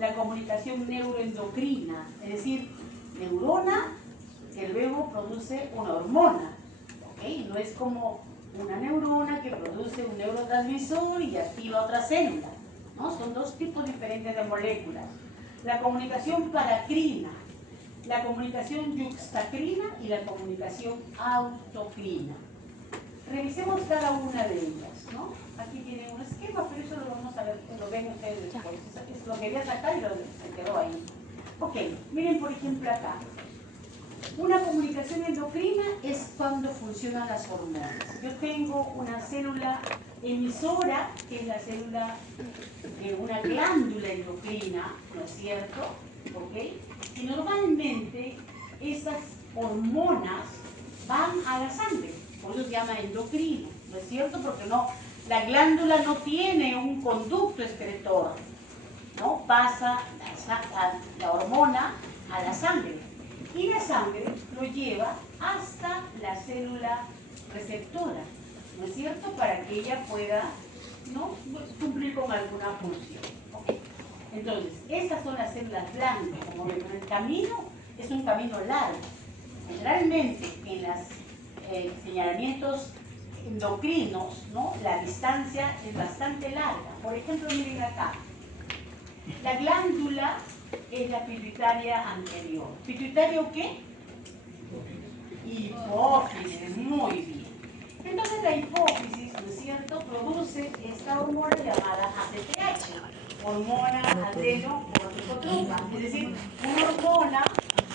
la comunicación neuroendocrina, es decir, neurona que luego produce una hormona, ¿ok? No es como una neurona que produce un neurotransmisor y activa otra célula, ¿no? Son dos tipos diferentes de moléculas. La comunicación paracrina, la comunicación yuxtacrina y la comunicación autocrina. Revisemos cada una de ellas, ¿no? Aquí tiene un esquema, pero eso lo vamos a ver, lo ven ustedes después. Es lo quería sacar y se quedó ahí. Ok, miren por ejemplo acá. Una comunicación endocrina es cuando funcionan las hormonas. Yo tengo una célula emisora, que es la célula de una glándula endocrina, ¿no es cierto? ¿Ok? Y normalmente esas hormonas van a la sangre, por eso se llama endocrino, ¿no es cierto? Porque no, la glándula no tiene un conducto excretor, ¿no? Pasa la hormona a la sangre y la sangre lo lleva hasta la célula receptora, ¿no es cierto? Para que ella pueda, ¿no?, cumplir con alguna función. ¿Okay? Entonces, estas son las células blancas, como ven, el camino es un camino largo. Generalmente en los señalamientos endocrinos, ¿no?, la distancia es bastante larga. Por ejemplo, miren acá. La glándula es la pituitaria anterior. ¿Pituitario qué? Hipófisis, muy bien. Entonces la hipófisis, ¿no es cierto?, produce esta hormona llamada ACTH, hormona adrenocorticotropa, es decir, una hormona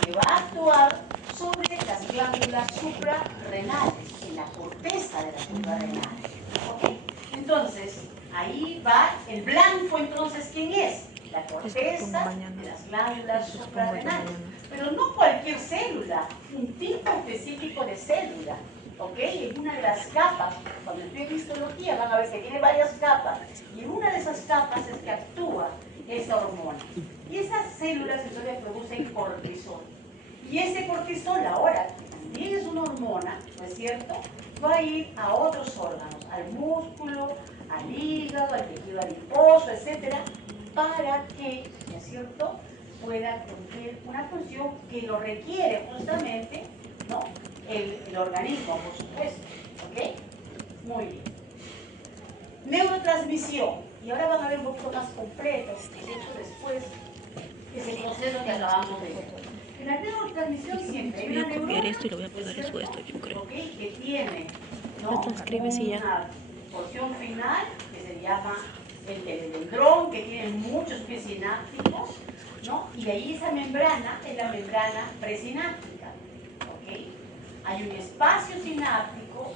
que va a actuar sobre las glándulas suprarrenales, en la corteza de las suprarrenales. ¿Ok? Entonces, ahí va el blanco, entonces, ¿quién es? La corteza de las glándulas suprarrenales. Pero no cualquier célula, un tipo específico de célula, ¿ok? En una de las capas, cuando estudien histología van a ver que tiene varias capas, y en una de esas capas es que actúa esa hormona. Y esas células entonces producen cortisol. Y ese cortisol ahora, que también es una hormona, ¿no es cierto?, va a ir a otros órganos, al músculo, al hígado, al tejido adiposo, etcétera, para que, ¿no es cierto?, pueda cumplir una función que lo requiere justamente, ¿no?, el organismo, por supuesto. ¿Ok? Muy bien. Neurotransmisión. Y ahora van a ver un poquito más completo, de hecho después, es el proceso que acabamos de ver. En la neurotransmisión siempre hay una neurona, esto y lo voy a pegar eso yo creo. ¿ok?, que tiene, ¿no?, Lo transcribes y ya. una porción final que se llama el teledendrón, que tiene muchos pies sinápticos, ¿no? Y de ahí esa membrana es la membrana presináptica, ¿ok? Hay un espacio sináptico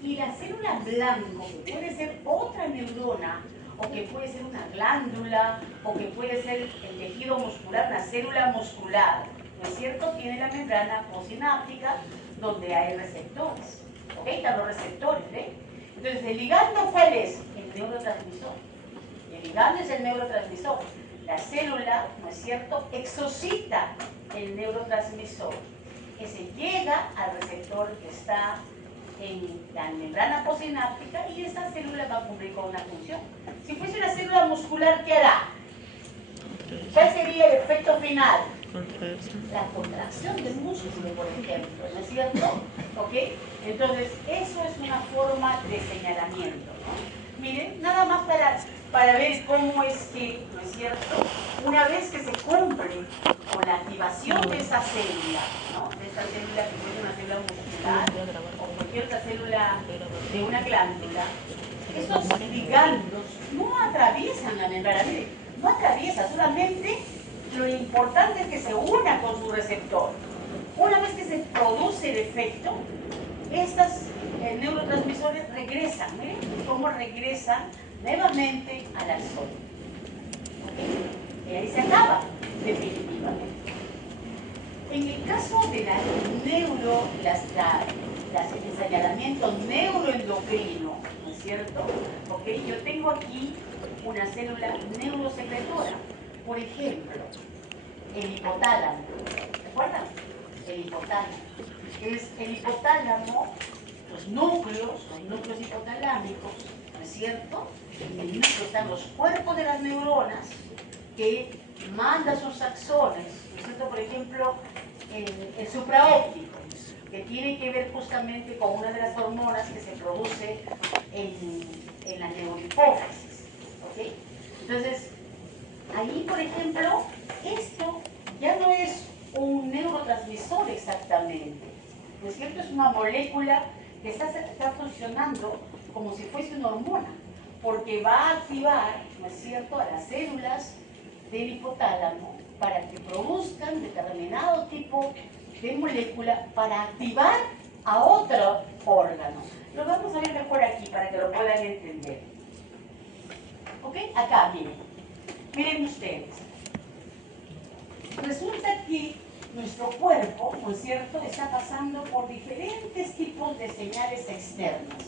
y la célula blanco, que puede ser otra neurona, o que puede ser una glándula, o que puede ser el tejido muscular, una célula muscular, ¿no es cierto?, tiene la membrana posináptica donde hay receptores, ¿ok? Están los receptores, ¿ve? Entonces, ¿el ligando cuál es? El neurotransmisor. El ligando es el neurotransmisor. La célula, ¿no es cierto?, exocita el neurotransmisor. Ese llega al receptor que está en la membrana posináptica y esa célula va a cumplir con una función. Si fuese una célula muscular, ¿qué hará? ¿Cuál sería el efecto final? La contracción del músculo, por ejemplo, ¿no es cierto? ¿Ok? Entonces, eso es una forma de señalamiento, ¿no? Miren, nada más para ver cómo es que, ¿no es cierto?, una vez que se cumple con la activación de esta célula, ¿no?, de esta célula que puede ser una célula muscular o cualquier otra célula de una glándula, estos ligandos no atraviesan la membrana, miren, no atraviesa, solamente lo importante es que se una con su receptor. Una vez que se produce el efecto, estos neurotransmisores regresan, ¿eh? Cómo regresan nuevamente al axón. ¿Okay? Y ahí se acaba, definitivamente. En el caso de el señalamiento neuroendocrino, ¿no es cierto? ¿Okay? Yo tengo aquí una célula neurosecretora. Por ejemplo, el hipotálamo. ¿Recuerdan? El hipotálamo. Es el hipotálamo, los núcleos hipotalámicos, ¿no es cierto? En el núcleo están los cuerpos de las neuronas que manda sus axones, ¿no es cierto? Por ejemplo, el supraóptico, que tiene que ver justamente con una de las hormonas que se produce en la neurohipófisis, ¿ok? Entonces, ahí, por ejemplo, esto ya no es un neurotransmisor exactamente, ¿no es cierto? Es una molécula que está funcionando como si fuese una hormona, porque va a activar, ¿no es cierto?, a las células del hipotálamo para que produzcan determinado tipo de molécula para activar a otro órgano. Lo vamos a ver mejor aquí para que lo puedan entender. ¿Ok? Acá, miren. Miren ustedes. Resulta que nuestro cuerpo, ¿no es cierto?, está pasando por diferentes tipos de señales externas.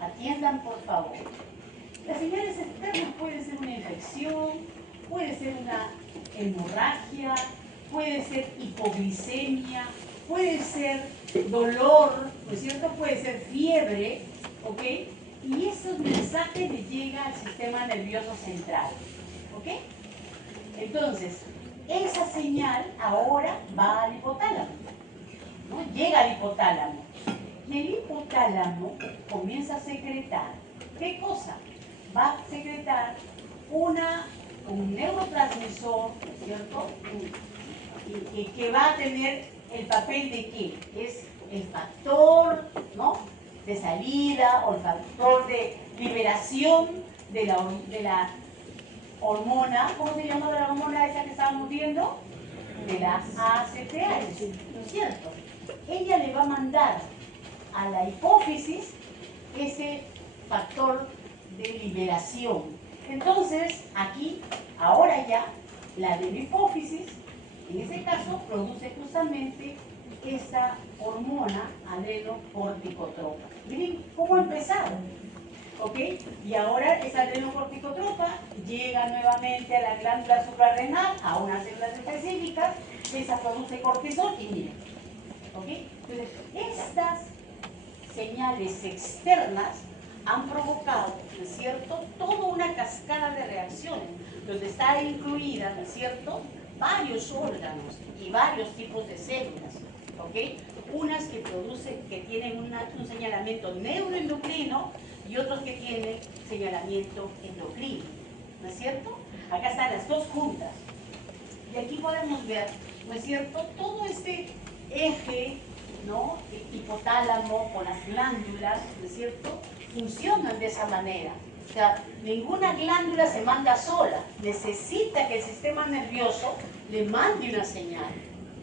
Atiendan, por favor. Las señales externas pueden ser una infección, puede ser una hemorragia, puede ser hipoglicemia, puede ser dolor, ¿no es cierto?, puede ser fiebre, ¿ok? Y esos mensajes le llegan al sistema nervioso central, ¿ok? Entonces, esa señal ahora va al hipotálamo, ¿no? Llega al hipotálamo. Y el hipotálamo comienza a secretar, ¿qué cosa? Va a secretar un neurotransmisor, ¿no es cierto? Y que va a tener el papel de qué? Es el factor, ¿no?, de salida o el factor de liberación de la hormona. ¿Cómo se llama la hormona esa que estábamos viendo? De la ACTH, ¿no es cierto? Ella le va a mandar a la hipófisis ese factor de liberación. Entonces, aquí, ahora ya, la hipófisis, en ese caso, produce justamente esa hormona adrenocorticotropa. Miren cómo ha empezado, ¿ok? Y ahora esa adrenocorticotropa llega nuevamente a la glándula suprarrenal, a unas células específicas, esa produce cortisol y miren, ¿ok? Entonces, estas señales externas han provocado, ¿no es cierto?, toda una cascada de reacciones, donde está incluida, ¿no es cierto?, varios órganos y varios tipos de células, ¿ok? Unas que tienen un señalamiento neuroendocrino y otros que tienen señalamiento endocrino, ¿no es cierto? Acá están las dos juntas. Y aquí podemos ver, ¿no es cierto?, todo este eje, ¿no?, hipotálamo con las glándulas, ¿no es cierto?, funcionan de esa manera. O sea, ninguna glándula se manda sola, necesita que el sistema nervioso le mande una señal,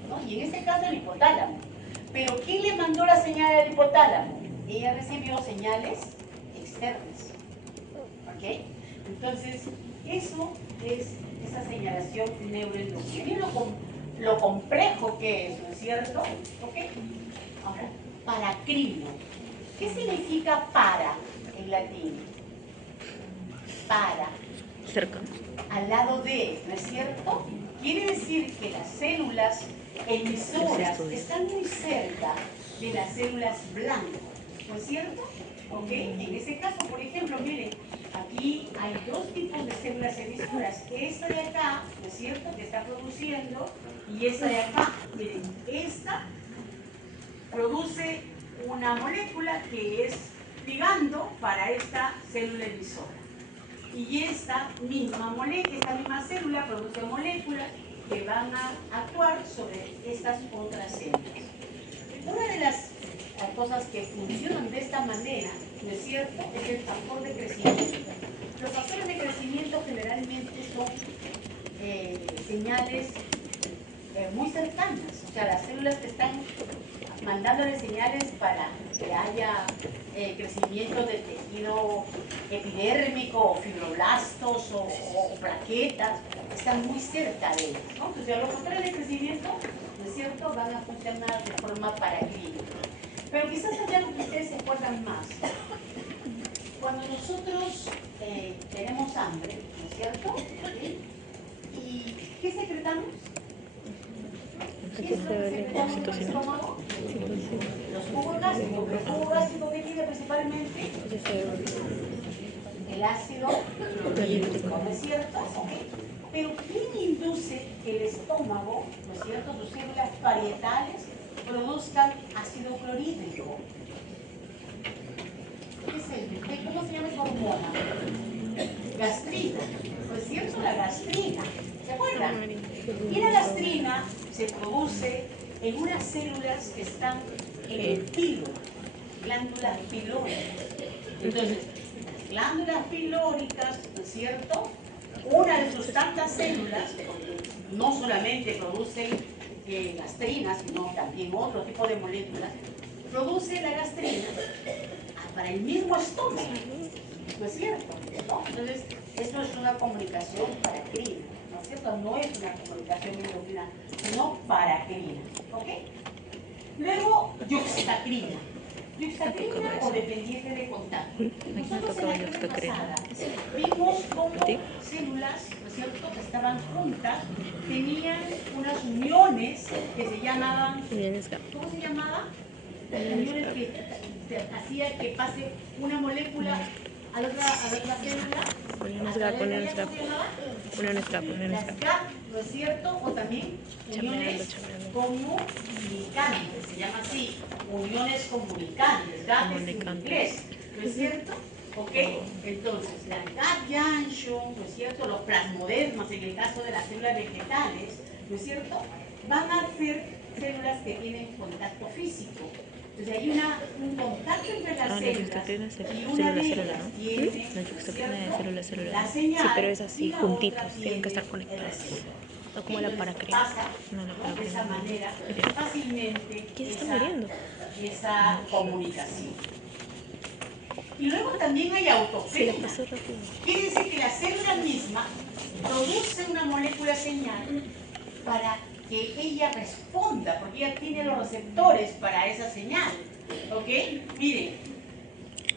¿no? Y en este caso el hipotálamo. Pero ¿quién le mandó la señal al hipotálamo? Ella recibió señales externas, ¿ok? Entonces, eso es esa señalación neuroendocrina. Miren lo complejo que es, ¿no es cierto? ¿Ok? Ahora, paracrino. ¿Qué significa para en latín? Para. Cerca. Al lado de, ¿no es cierto? Quiere decir que las células emisoras están muy cerca de las células blancas, ¿no es cierto? ¿Ok? En ese caso, por ejemplo, miren, aquí hay dos tipos de células emisoras. Esta de acá, ¿no es cierto?, que está produciendo, y esta de acá. Miren, esta produce una molécula que es ligando para esta célula emisora. Y esta misma molécula, esta misma célula produce moléculas que van a actuar sobre estas otras células. Una de las cosas que funcionan de esta manera, ¿no es cierto?, es el factor de crecimiento. Los factores de crecimiento generalmente son señales muy cercanas, o sea, las células que están mandándole señales para que haya crecimiento de tejido epidérmico, o fibroblastos o plaquetas, están muy cerca de ellas, ¿no? Entonces, los factores de crecimiento, ¿no es cierto?, van a funcionar de forma paraclínica. Pero quizás hay algo que ustedes se acuerdan más. Cuando nosotros tenemos hambre, ¿no es cierto? ¿Sí? ¿Y qué secretamos? ¿Qué es lo que secretamos en el estómago? Los jugos gástricos. ¿Los jugos gástricos qué tiene principalmente? El ácido clorhídrico, ¿no es cierto? ¿Okay? Pero ¿quién induce hace que el estómago, ¿no es cierto?, sus células parietales produzcan ácido clorhídrico. ¿Qué es el? ¿Cómo se llama esa hormona? Gastrina, ¿no es cierto? La gastrina, ¿se acuerdan? Y la gastrina se produce en unas células que están en el pilo, glándulas pilóricas. Entonces, las glándulas pilóricas, ¿no es cierto?, una de sus tantas células, no solamente producen gastrina, sino también otro tipo de moléculas, produce la gastrina para el mismo estómago, ¿no es cierto? ¿No? Entonces, esto es una comunicación paracrina, ¿no es cierto? No es una comunicación endocrina, sino paracrina, ¿ok? Luego, yuxtacrina. Yuxtacrina o dependiente de contacto. Nosotros en la clase pasada vimos cómo células, ¿no es cierto?, que estaban juntas, tenían unas uniones que se llamaban, ¿cómo se llamaba? Uniones que hacía que pase una molécula a la otra célula. Uniones GAP. Las GAP, ¿no es cierto? O también uniones comunicantes, se llama así, uniones comunicantes, GAP es en inglés, ¿no es cierto? ¿Ok? Entonces, las gap junction, ¿no es cierto?, los plasmodermas, en el caso de las células vegetales, ¿no es cierto?, van a ser células que tienen contacto físico. Entonces hay un contacto entre las células y una de ellas tiene, ¿cierto?, la señal, Sí, pero es así, y la juntitos, otra tienen que estar tiene el conectados. receptor. No como la Entonces paracrina. pasa, No, la ¿no?, de paracrina esa no. manera Mira. fácilmente ¿Quién se está muriendo? esa comunicación. Y luego también hay Se le autocrina. pasó rápido. Quiere decir que la célula misma produce una molécula señal para que ella responda, porque ella tiene los receptores para esa señal. ¿Ok? Miren,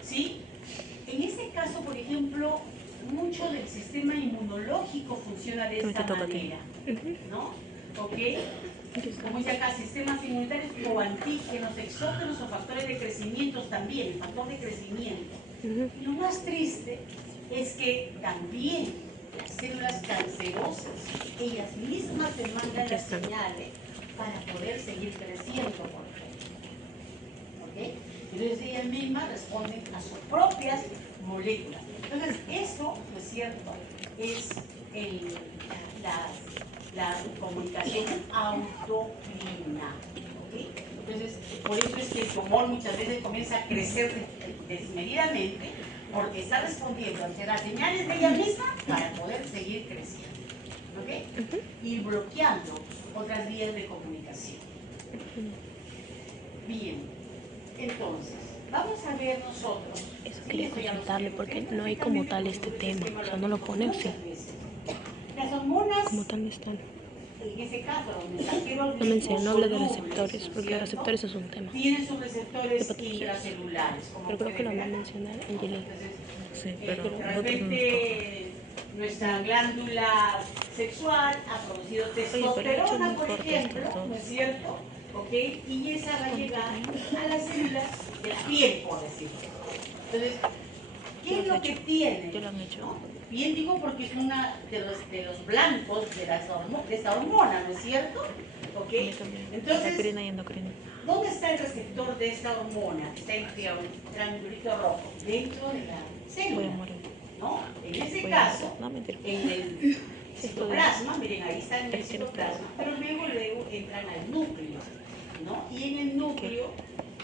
¿sí? En este caso, por ejemplo, mucho del sistema inmunológico funciona de esta manera, ¿no? ¿Ok? Como dice acá, sistemas inmunitarios o antígenos, exógenos o factores de crecimiento también, el factor de crecimiento. Y lo más triste es que también las células cancerosas, ellas mismas se mandan las señales para poder seguir creciendo, por ejemplo. ¿Ok? Entonces ellas mismas responden a sus propias moléculas. Entonces eso, ¿no es cierto?, es la comunicación autocrina. ¿Okay? Entonces, por eso es que el tumor muchas veces comienza a crecer desmedidamente, porque está respondiendo ante las señales de ella misma para poder seguir creciendo. ¿Ok? Y bloqueando otras vías de comunicación. Bien, entonces, vamos a ver nosotros. Eso quería consultarle porque no hay como tal este tema. O sea, no lo pone o sí. Las hormonas, Como tal no están. en ese caso, los mensajeros No menciona, no habla de liposolubles, receptores, porque los receptores es un tema. tienen sus receptores De patologías. intracelulares, como Pero creo que lo pueden va a ver acá. mencionar Angelina. Sí, pero De repente nuestra glándula sexual ha producido Oye, pero he hecho testosterona, muy por corto ejemplo, estos dos. ¿no es cierto? ¿Ok? Y esa va a llegar a las células de la piel, por decirlo. Entonces, ¿qué es lo que tiene? ¿Qué lo han hecho? ¿No? Piel digo porque es una de los blancos de esta hormona, ¿no es cierto? ¿Ok? Entonces, Paracrina y endocrina. ¿dónde está el receptor de esta hormona? Está en el triangulito rojo, dentro de la célula. Voy a morir. ¿No? En ese Voy a caso, morir. No, mentira. en el citoplasma, miren, ahí está en el citoplasma, pero luego entran al núcleo, ¿no? Y en el núcleo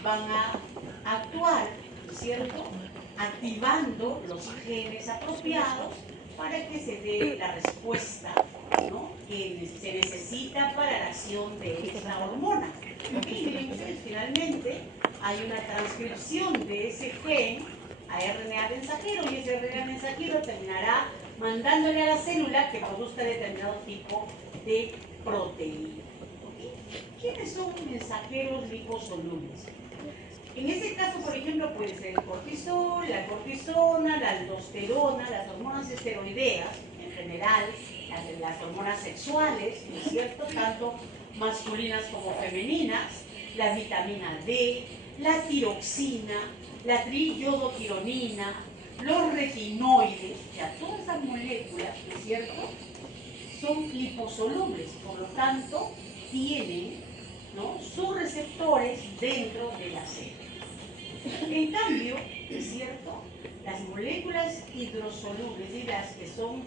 van a actuar, ¿no es cierto?, activando los genes apropiados para que se dé la respuesta, ¿no?, que se necesita para la acción de esta hormona. Y miren ustedes, finalmente hay una transcripción de ese gen a RNA mensajero y ese RNA mensajero terminará mandándole a la célula que produzca determinado tipo de proteína. ¿Okay? ¿Quiénes son mensajeros liposolubles? En ese caso, por ejemplo, puede ser el cortisol, la cortisona, la aldosterona, las hormonas esteroideas, en general, las hormonas sexuales, ¿no es cierto?, tanto masculinas como femeninas, la vitamina D, la tiroxina, la triiodotironina, los retinoides, o sea, todas esas moléculas, ¿no es cierto?, son liposolubles, por lo tanto, tienen, ¿no?, sus receptores dentro de la célula. En cambio, es cierto, las moléculas hidrosolubles y las que son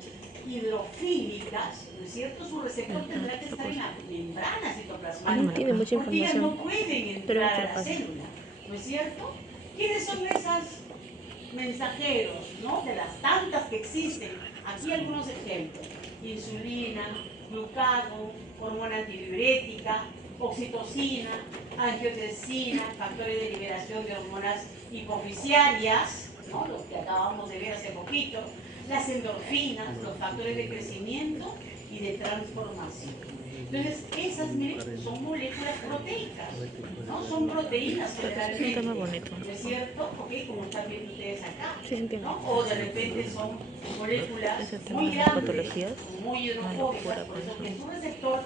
hidrofílicas, ¿no es cierto?, su receptor tendrá que estar en la membrana citoplasmática, Tiene mucha porque ellas información, no pueden pero entrar ¿qué a la pasa? célula, ¿no es cierto? ¿Quiénes son esas mensajeros, ¿no?, de las tantas que existen? Aquí algunos ejemplos: insulina, glucagón, hormona antidiurética, oxitocina, angiotensina, factores de liberación de hormonas hipoficiarias, ¿no?, los que acabamos de ver hace poquito, las endorfinas, los factores de crecimiento y de transformación. Entonces, esas, miren, son moléculas proteicas, ¿no? Son proteínas generalmente. Es un tema bonito. ¿No es cierto? ¿Ok? Como están viendo ustedes acá. Sí, entiendo. ¿No? O de repente son moléculas Ese tema muy de las grandes, patologías, muy una hidrofóbicas, locura por con eso eso. que su receptor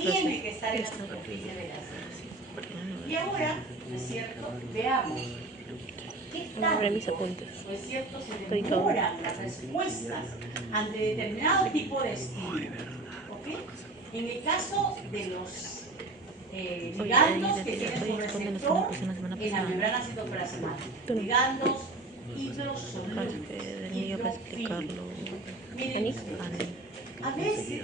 tiene que estar en la superficie de la célula. Y ahora, ¿no es cierto?, veamos qué Abre mis tanto, apuntes. ¿no es cierto?, se Estoy todo. demoran las respuestas ante determinado tipo de estímulo. ¿Ok? En el caso de los ligandos que tienen su receptor en la membrana citoplasmática, ligandos hidrosolubles, del niño para explicarlo. miren ustedes, a veces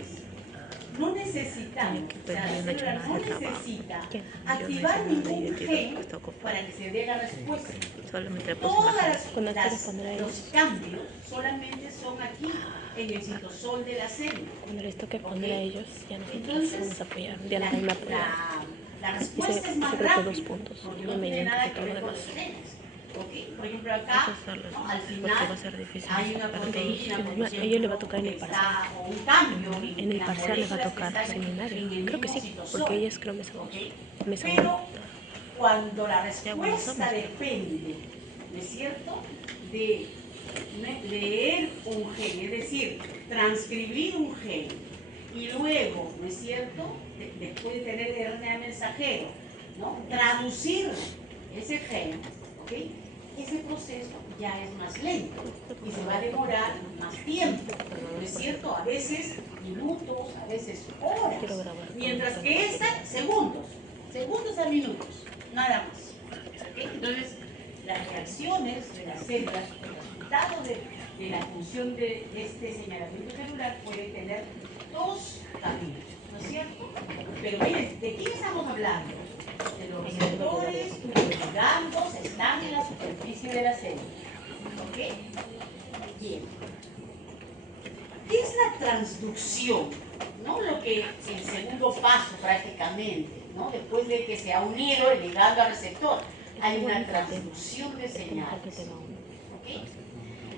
no necesitamos, o sea, la célula no necesita activar ningún gen para que se dé la respuesta. Solamente le puse Todos imágenes. los cambios solamente son aquí, en el citosol de la célula. Cuando les toque poner a ¿Ok? ellos, ya nosotros Entonces, vamos a apoyar. Diana también me apoya. la respuesta es más creo que rápida, 2 puntos. porque Y no me tiene dio un nada poquito que lo ver con demás. los genes. ¿Ok? Por ejemplo, acá, ¿no?, al Porque va final a ser difícil hay una para todos. proteína, por A ellos les va a tocar en ejemplo, el que parcial. está, o un cambio En el las parcial les va a moléculas que tocar están seminario. en el Creo que mismo sí, citosol. porque ella es creo mesa 2. ¿Ok? Mesa 1. Pero cuando la Ya bueno, respuesta somos. depende, ¿no es cierto?, de leer un gen, es decir, transcribir un gen, y luego, ¿no es cierto?, después de tener el RNA mensajero, ¿no?, traducir ese gen, ¿ok?, ese proceso ya es más lento y se va a demorar más tiempo, ¿no es cierto?, a veces minutos, a veces horas, mientras que esta, segundos a minutos, nada más. ¿Ok? Entonces, las reacciones de las células, el resultado de la función de este señalamiento celular puede tener dos caminos, ¿no es cierto? Pero miren, ¿de quién estamos hablando? De los receptores cuyos ligandos están en la superficie de la célula. ¿Ok? Bien. ¿Qué es la transducción? ¿No? Lo que el segundo paso prácticamente, ¿no?, después de que se ha unido el ligando al receptor, hay una transducción de señales. ¿Ok?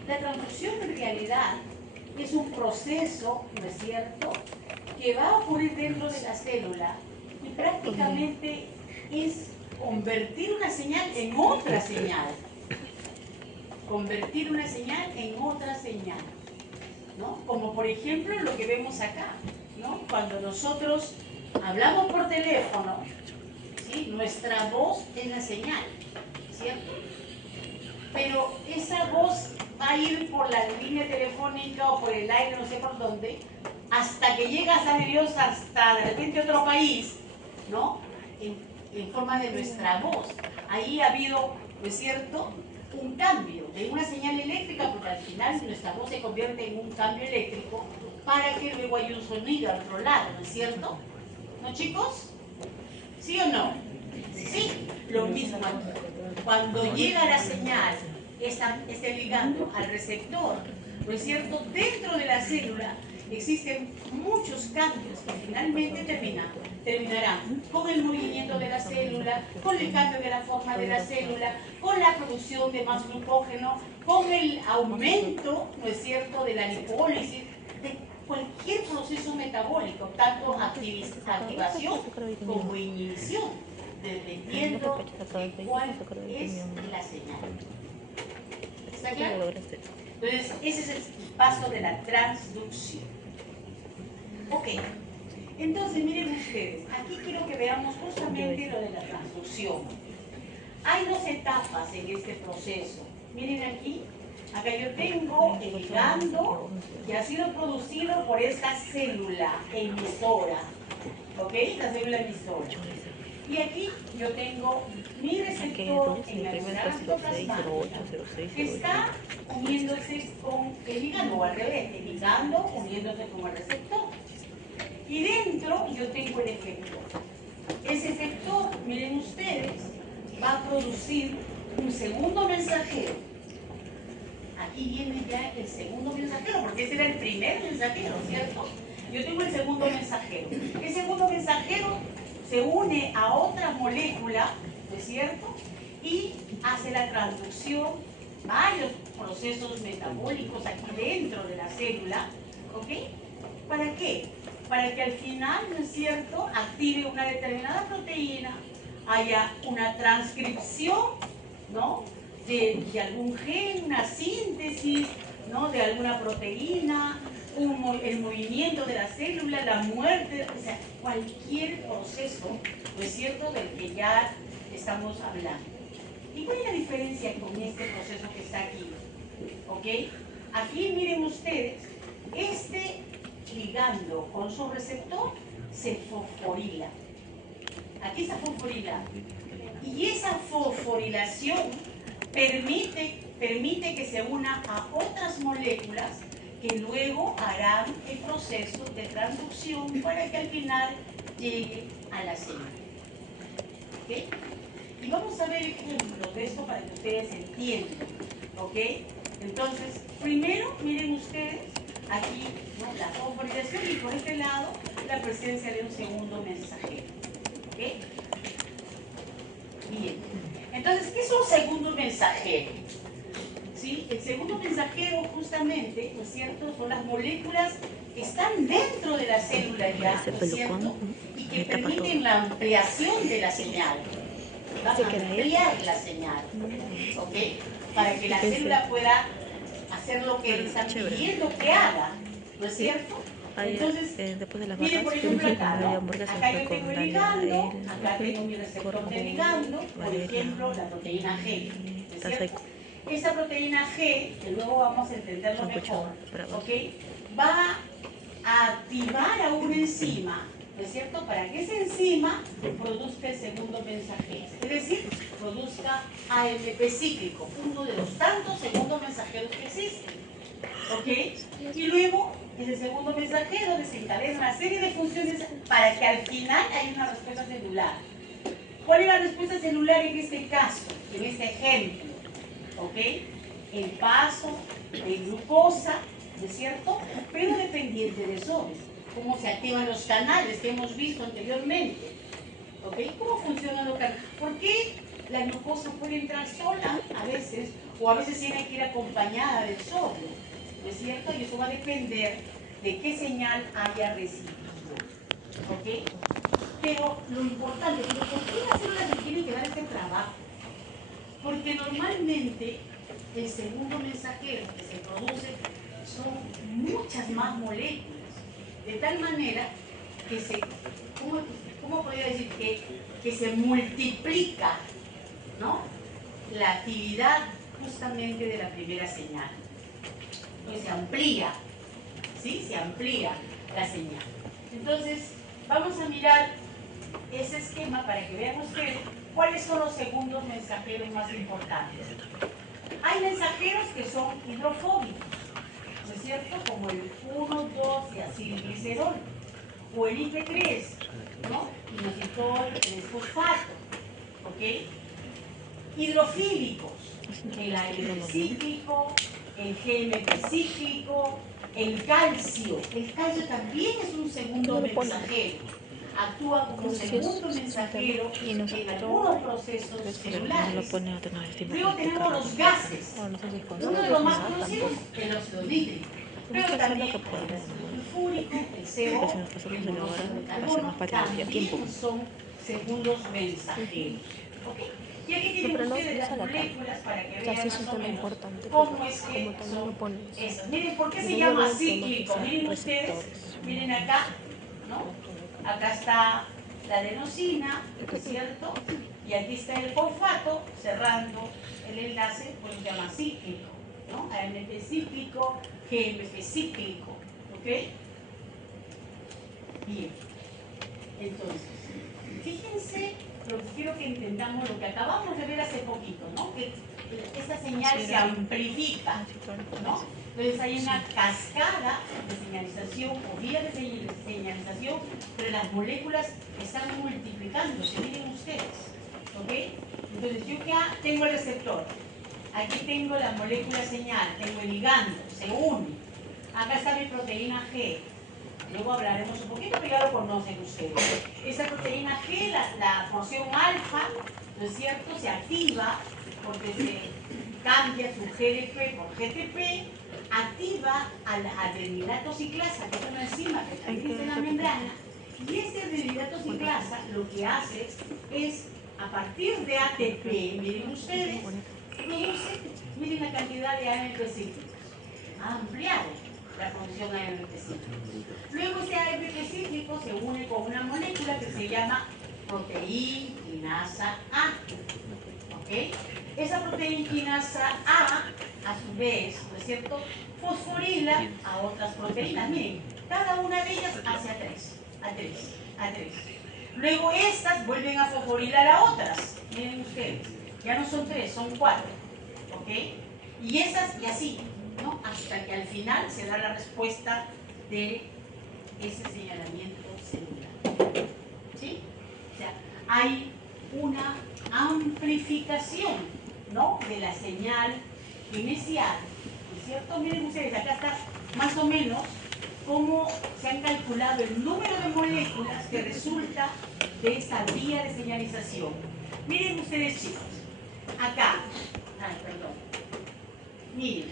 La transducción en realidad es un proceso, ¿no es cierto?, que va a ocurrir dentro de la célula y prácticamente es convertir una señal en otra señal. Convertir una señal en otra señal, ¿no? Como por ejemplo lo que vemos acá, ¿no? Cuando nosotros hablamos por teléfono, ¿sí?, nuestra voz es la señal, ¿cierto? Pero esa voz va a ir por la línea telefónica o por el aire, no sé por dónde, hasta que llega, sabe Dios, hasta de repente otro país, ¿no?, en forma de nuestra voz. Ahí ha habido, ¿no es cierto?, un cambio de una señal eléctrica, porque al final nuestra voz se convierte en un cambio eléctrico para que luego haya un sonido al otro lado, ¿no es cierto? ¿No, chicos? ¿Sí o no? Sí, lo mismo aquí. Cuando llega la señal, este ligando al receptor, ¿no es cierto?, dentro de la célula existen muchos cambios que finalmente terminarán con el movimiento de la célula, con el cambio de la forma de la célula, con la producción de más glucógeno, con el aumento, ¿no es cierto?, de la lipólisis, de cualquier proceso metabólico, tanto activación como inhibición, dependiendo de cuál es la señal. ¿Está claro? Entonces, ese es el paso de la transducción. Ok, entonces miren ustedes, aquí quiero que veamos justamente lo de la transducción. Hay dos etapas en este proceso. Miren aquí, Acá yo tengo el ligando que ha sido producido por esta célula emisora, ¿ok? La célula emisora. Y aquí yo tengo mi receptor en la membrana citoplasmática que está uniéndose con el ligando, o al revés, el ligando uniéndose con el receptor. Y dentro yo tengo el efector. Ese efector, miren ustedes, va a producir un segundo mensajero. Aquí viene ya el segundo mensajero, porque ese era el primer mensajero, ¿cierto? Yo tengo el segundo mensajero. El segundo mensajero se une a otra molécula, ¿no es cierto? Y hace la transducción, varios procesos metabólicos aquí dentro de la célula, ¿ok? ¿Para qué? Para que al final, ¿no es cierto?, active una determinada proteína, haya una transcripción, ¿no?, de algún gen, una síntesis, ¿no?, de alguna proteína, el movimiento de la célula, la muerte, o sea, cualquier proceso, ¿no es cierto?, del que ya estamos hablando. ¿Y cuál es la diferencia con este proceso que está aquí? ¿Ok? Aquí miren ustedes, este ligando con su receptor se fosforila. Aquí está fosforilado. Y esa fosforilación permite que se una a otras moléculas que luego harán el proceso de transducción para que al final llegue a la célula. ¿Ok? Y vamos a ver ejemplos de esto para que ustedes entiendan. ¿Ok? Entonces, primero, miren ustedes, aquí, ¿no?, la fosforilación y por este lado la presencia de un segundo mensajero. ¿Ok? Bien. Entonces, ¿qué es un segundo mensajero? ¿Sí? El segundo mensajero justamente, ¿no es cierto?, son las moléculas que están dentro de la célula ya, ¿no es cierto?, y que permiten la ampliación de la señal. Van a ampliar la señal, ¿ok? Para que la célula pueda hacer lo que le están pidiendo que haga, ¿no es cierto? Entonces, después de las miren barras, por ejemplo acá, ¿no? hamburguesa Acá fue yo tengo con el Dalia, ligando, él, acá tengo mi receptor de ligando, por ejemplo, la proteína G, ¿no es cierto? Esta proteína G, que luego vamos a entenderlo mejor, ¿ok?, va a activar a una enzima, ¿no es cierto?, para que esa enzima produzca el segundo mensajero, es decir, produzca AMP cíclico, uno de los tantos segundos mensajeros que existen, ¿ok? Y luego ese segundo mensajero desencadena una serie de funciones para que al final haya una respuesta celular. ¿Cuál es la respuesta celular en este caso, en este ejemplo? ¿Ok? El paso de glucosa, ¿no es cierto?, pero dependiente de sodio. Cómo se activan los canales que hemos visto anteriormente. ¿Ok? ¿Cómo funcionan los canales? ¿Por qué la glucosa puede entrar sola a veces, o a veces tiene que ir acompañada del sodio? ¿No es cierto? Y eso va a depender de qué señal haya recibido. ¿Ok? Pero lo importante, ¿por qué las células se tienen que dar este trabajo? Porque normalmente el segundo mensajero que se produce son muchas más moléculas, de tal manera que ¿cómo podría decir? Que se multiplica, ¿no?, la actividad justamente de la primera señal. Entonces se amplía, ¿sí? Se amplía la señal. Entonces, vamos a mirar ese esquema para que vean ustedes cuáles son los segundos mensajeros más importantes. Hay mensajeros que son hidrofóbicos, ¿no es cierto?, como el 1, 2 y acilglicerol, o el IP3, ¿no?, inositol 3-fosfato, ¿ok? Hidrofílicos, el AMP cíclico, el GMP cíclico, el calcio. El calcio también es un segundo mensajero. Actúa como segundo mensajero en algunos procesos celulares. Luego tenemos los gases. Uno de los más conocidos, el óxido nítrico. Pero también el ácido sulfúrico, el CO, el monóxido de carbono, también son segundos mensajeros. ¿Ok? Y aquí tienen ustedes las moléculas para que vean más o menos cómo es que son esas. Miren, ¿por qué se llama cíclico? Miren ustedes, miren acá, ¿no? Acá está la adenosina, ¿no es cierto? Y aquí está el fosfato cerrando el enlace, pues se llama cíclico. ¿no? AMP cíclico, GMP cíclico, ¿ok? Bien, entonces, fíjense lo que quiero que entendamos, lo que acabamos de ver hace poquito, ¿no? Que esa señal se amplifica, ¿no? Entonces hay una cascada de señalización o vías de señalización, pero las moléculas están multiplicándose, miren ustedes, ¿ok? Entonces yo ya tengo el receptor, aquí tengo la molécula señal, tengo el ligando, se une, acá está mi proteína G, luego hablaremos un poquito, pero ya lo conocen ustedes. Esa proteína G, la porción alfa, ¿no es cierto?, se activa porque se cambia su GDP por GTP, activa al adenilato ciclasa, que es una enzima que también es de la membrana, y ese adenilato ciclasa lo que hace es, a partir de ATP, miren ustedes, produce, miren la cantidad de AMP cíclicos, ha ampliado la función AMP cíclica. Luego ese AMP cíclico se une con una molécula que se llama proteinquinasa A, ¿ok? Esa proteinquinasa A su vez, ¿no es cierto?, fosforila a otras proteínas. Miren, cada una de ellas hace A3. Luego estas vuelven a fosforilar a otras. Miren ustedes, ya no son 3, son 4. ¿Ok? Y esas, y así, ¿no? Hasta que al final se da la respuesta de ese señalamiento celular. ¿Sí? O sea, hay una amplificación, ¿no?, de la señal inicial, ¿no es cierto? Miren ustedes, acá está más o menos cómo se han calculado el número de moléculas que resulta de esta vía de señalización. Miren ustedes, chicos, acá, miren,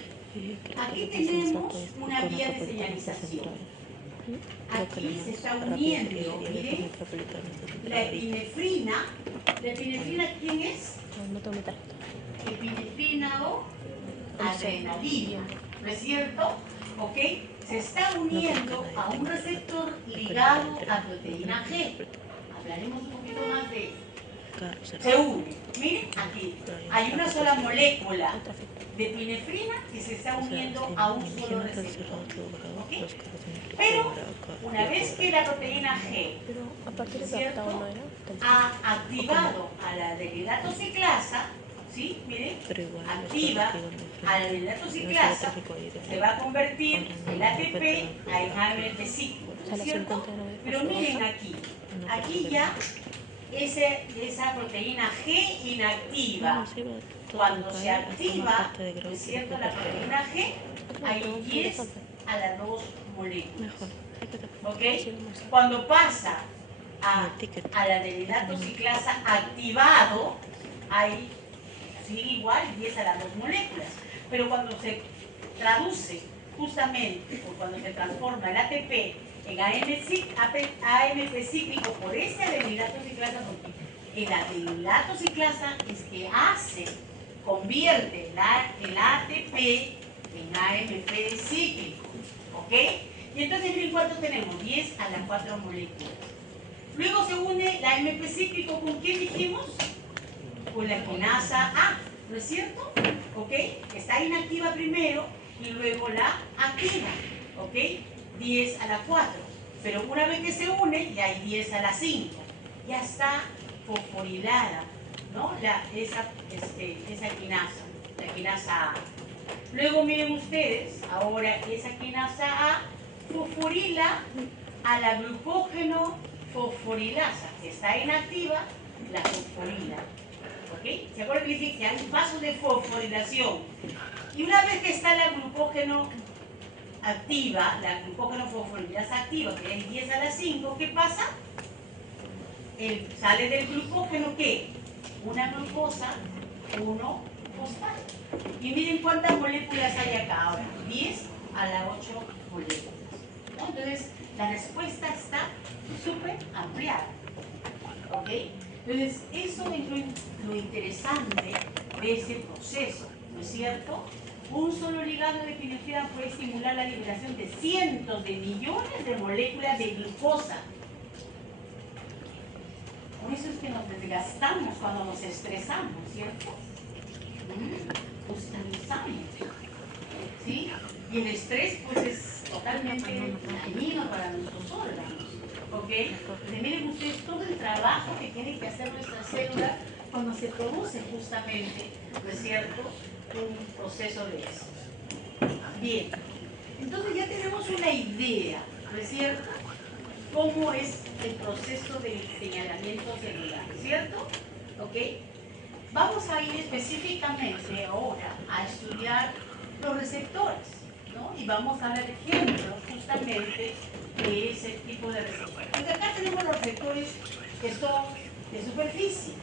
aquí tenemos una vía de señalización. Aquí se está uniendo, miren, la epinefrina. ¿La epinefrina quién es? Epinefrina o adrenalina, ¿no es cierto? ¿Ok? Se está uniendo a un receptor ligado a proteína G. Hablaremos un poquito más de eso. Se une. Miren, aquí hay una sola molécula de epinefrina que se está uniendo a un solo receptor. ¿Ok? Pero una vez que la proteína G, ¿cierto?, ha activado a la adenilato ciclasa, ¿sí? Miren, activa a la adenilato ciclasa, se va a convertir el ATP en AMP cíclico, ¿no es cierto? Pero miren aquí ya esa proteína G inactiva. Cuando se activa, ¿no es cierto?, la proteína G, hay 10 a las 2 moléculas. ¿Ok? Cuando pasa a la adenilato ciclasa activado, hay, sigue igual, 10 a las 2 moléculas. Pero cuando se traduce justamente, o cuando se transforma el ATP en AMP cíclico por ese adenilato ciclasa, porque el adenilato ciclasa es que convierte el ATP en AMP cíclico, ¿ok? Y entonces, miren cuánto tenemos, 10 a las 4 moléculas. Luego se une la AMP cíclico, ¿con quién dijimos? Con la quinasa A, ¿no es cierto? ¿Ok? Está inactiva primero y luego la activa, ¿ok? 10 a la 4. Pero una vez que se une, ya hay 10 a la 5. Ya está fosforilada, ¿no? Esa quinasa, la quinasa A. Luego miren ustedes, ahora esa quinasa A fosforila a la glucógeno fosforilasa, que está inactiva, la fosforila. ¿Ok? ¿Se acuerdan que dije que hay pasos de fosforilación? Y una vez que está la glucógeno activa, la glucógeno fosforilasa activa, que hay 10 a la 5, ¿qué pasa? Sale del glucógeno, ¿qué? Una glucosa, 1 fosfato. Y miren cuántas moléculas hay acá ahora, 10 a la 8 moléculas. ¿No? Entonces, la respuesta está súper ampliada. ¿Ok? Entonces, eso es lo interesante de ese proceso, ¿no es cierto? Un solo ligado de epinefrina puede estimular la liberación de cientos de millones de moléculas de glucosa. Por eso es que nos desgastamos cuando nos estresamos, ¿cierto? Hospitalizamos. ¿sí? Y el estrés pues es totalmente dañino para nuestros órganos, ¿ok? Entonces miren ustedes todo el trabajo que tiene que hacer nuestra célula cuando se produce justamente, ¿no es cierto?, un proceso de eso. Bien, entonces ya tenemos una idea, ¿no es cierto?, cómo es el proceso de señalamiento celular, ¿cierto? ¿Ok? Vamos a ir específicamente ahora a estudiar los receptores, ¿no? Y vamos a ver ejemplos justamente de ese tipo de receptores. Entonces acá tenemos los receptores que son de superficie.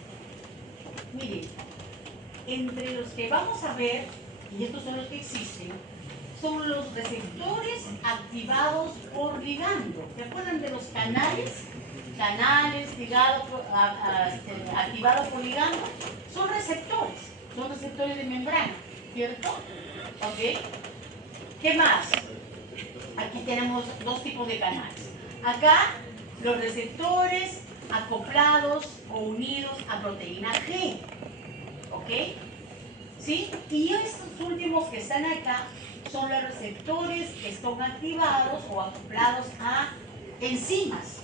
Miren, entre los que vamos a ver, y estos son los que existen, son los receptores activados por ligando. ¿Se acuerdan de los canales? Canales activados por ligando son receptores de membrana, ¿cierto? ¿Ok? ¿Qué más? Aquí tenemos dos tipos de canales. Acá, los receptores acoplados o unidos a proteína G, ¿ok? ¿Sí? Y estos últimos que están acá son los receptores que están activados o acoplados a enzimas.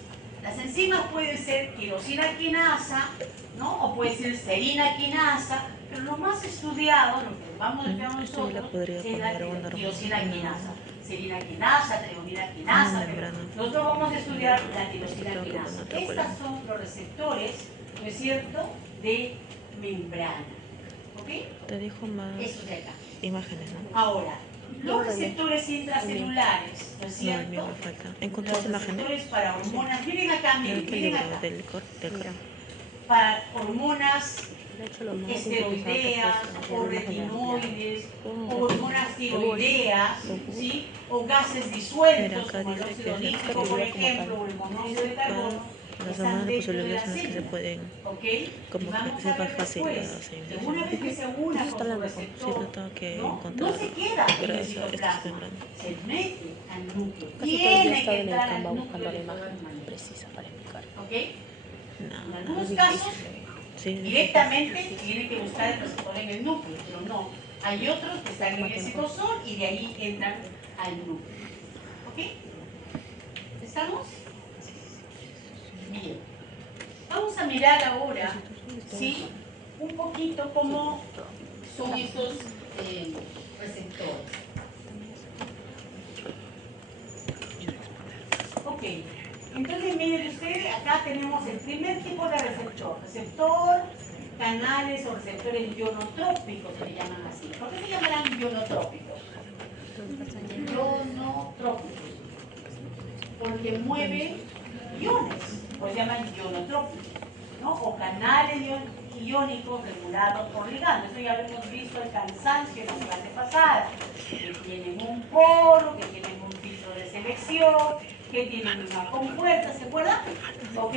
Las enzimas pueden ser tirosina quinasa, ¿no? O puede ser serina quinasa, pero lo más estudiado, lo que vamos a estudiar nosotros, es la tirosina quinasa. Serina quinasa, treonina quinasa, pero nosotros vamos a estudiar la tirosina quinasa. Estos son los receptores, ¿no es cierto?, de membrana. ¿Ok? Te dijo más Estos de acá. imágenes, ¿no? Ahora, los receptores intracelulares, ¿no es cierto? No, el mío me falta. Los ¿Encontraste imágenes? receptores para hormonas, miren acá, No, miren, ¿qué miren libro? acá. Del corte. Para hormonas De hecho, los más esteroideas o retinoides o hormonas tiroideas, ¿sí? O gases disueltos como el óxido nítrico, por ejemplo, o el monóxido de carbono, las están hormonas de dentro de posibilidades la en las que se célula, pueden, ¿ok? como Y que vamos a sea más ver fácil la después que asimiliación. una vez que se una Eso con está en su la sí, receptor, pero tengo que no encontrar se queda en fuera el de eso, esto es citoplasma, membrana. se mete al núcleo, Casi todo el día he tiene estado que en el entrar al Canva núcleo buscando la de todas imagen maneras, precisa para explicar. ¿ok? No, En es algunos difícil. casos Sí, directamente tiene que buscar el receptor en el núcleo, pero no. Hay otros que están en el citosol y de ahí entran al núcleo. ¿Ok? ¿Estamos? Bien. Vamos a mirar ahora, ¿sí?, un poquito cómo son estos receptores. Ok. Entonces, miren ustedes, acá tenemos el primer tipo de receptor. Receptor, canales o receptores ionotrópicos, se le llaman así. ¿Por qué se llamarán ionotrópicos? Ionotrópicos. Porque mueve iones, pues se llaman ionotrópicos, ¿no? O canales iónicos regulados por ligandos. Esto ya lo hemos visto el cansancio en la clase pasada, que tienen un poro, que tienen un filtro de selección, que tienen una compuerta, ¿se acuerdan? ¿Ok?